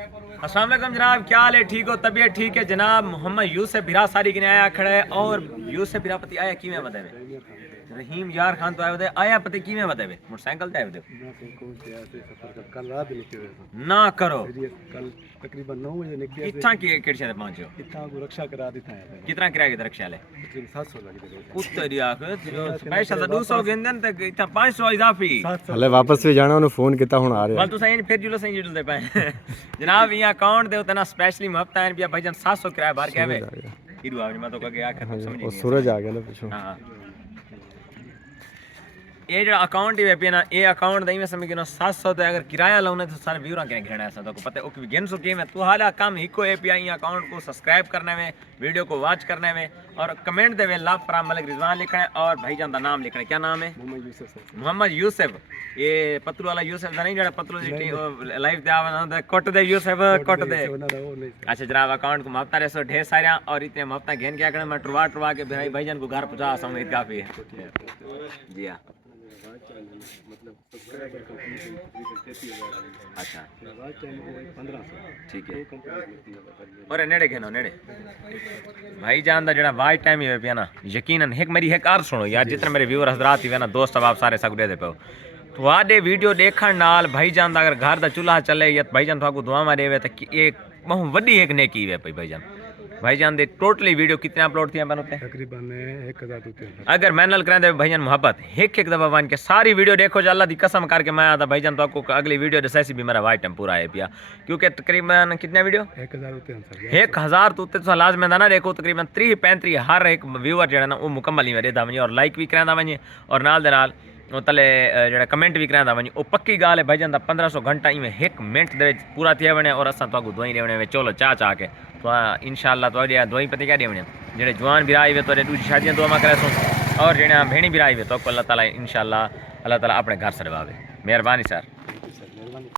अस्सलाम वालेकुम जनाब, क्या हाल है? ठीक हो? तबीयत ठीक है जनाब? मोहम्मद यूसुफ बिरा सारी गिने आया खड़ा है और यूसुफ बिरा पति आया किमें बतावे रहीम यार खान तो आया बताए आया पति किमें बतावे मोटरसाइकिल ते आया बतावे कल रात निकले थे ना करो कल तकरीबन 9 बजे निकले थे। इतना की केड़ से पहुंचे हो? इतना को रक्षा करा देता है कितना किराया की रक्षा ले तकरीबन 700 लगी उत्तर यार पैसा तो 200 गिनदन तक इतना 500 इजाफी हले वापस भी जाना उन्हें फोन किया हुन आ रहे बल तो सही फिर जुलो सही जुलते पाए जनाब ये अकाउंट दे उतना स्पेशली हफ्ता है भाईजान 700 किराया भर के आवे इरु आवनी मैं तो कह के आखिर समझ नहीं सूरज आ गया ना पीछे। हां ये जो अकाउंट ही पे ना ये अकाउंट दई में समझ के 700 तो अगर किराया लाउने तो सारे व्यूरा के घेना है तो पता है ओ गेन सो के में तू हाला काम हिको एपीआई अकाउंट को सब्सक्राइब करने में वीडियो को वॉच करने में और कमेंट देवे लाभ फराम मलिक रिजवान लिखना है और भाईजान का नाम लिखना है। क्या नाम है? मोहम्मद यूसुफ। ये पतलू वाला यूसुफ नहीं जड़ा पतलू जी लाइव दे आवा कोट दे यूसुफ कोट दे। अच्छा जनाब अकाउंट को मफ्ता रेसो ढेर सारे और इतने मफ्ता घेन क्या करना मैं टुरवा के भाईजान को घर पहुंचा समझ काफी है जी हां। अच्छा ठीक है और नेड़े घेनो नेड़े भाईजान दा जड़ा वाच टाइम ही पिया ना यकीनन एक मेरी एक आर सुनो यार जितने मेरे व्यूअर हजरात ही ना दोस्त अब सारे सगुड़े दे पे तुहाडे वीडियो देखण नाल भाईजान दा अगर घर दा चूल्हा चले या भाईजान थाको दुआवां देवे त एक बहु वड्डी एक नेकी वे पई भाईजान दे टोटली वीडियो कितने अपलोड थिया बनते तकरीबन 1000 होते हैं। अगर मैनल करें दे भाईजान मोहब्बत एक दफा बन के सारी वीडियो देखो जो अल्लाह दी कसम करके मैं आता भाईजान तो आपको अगली वीडियो जैसी भी मेरा वाइट टाइम पूरा है पिया क्योंकि तकरीबन कितने वीडियो 1000 होते हैं 1000 तो उत्ते लाजमी ना देखो तकरीबन 30-35 हर एक व्यूअर जो ना वो मुकम्मल ही देता वञे और लाइक भी करांदा वञे और नाल दे नाल तले जो कमेंट भी करांदा वञे वो पक्की गाल है भाईजान 1500 घंटा इवें 1 मिनट दे पूरा थिया वणे और असां तो दुआई देवणे में चलो चाह के तो इंशाअल्लाह तो दुआई पति क्या देवणे जेड़े जवान भी आई वे तो दूसरी शादियां दुआ करे सो और जेड़े भेणी भी आई वे तो अल्लाह ताला इंशाअल्लाह अल्लाह ताला अपने घर सरवावे। मेहरबानी सर।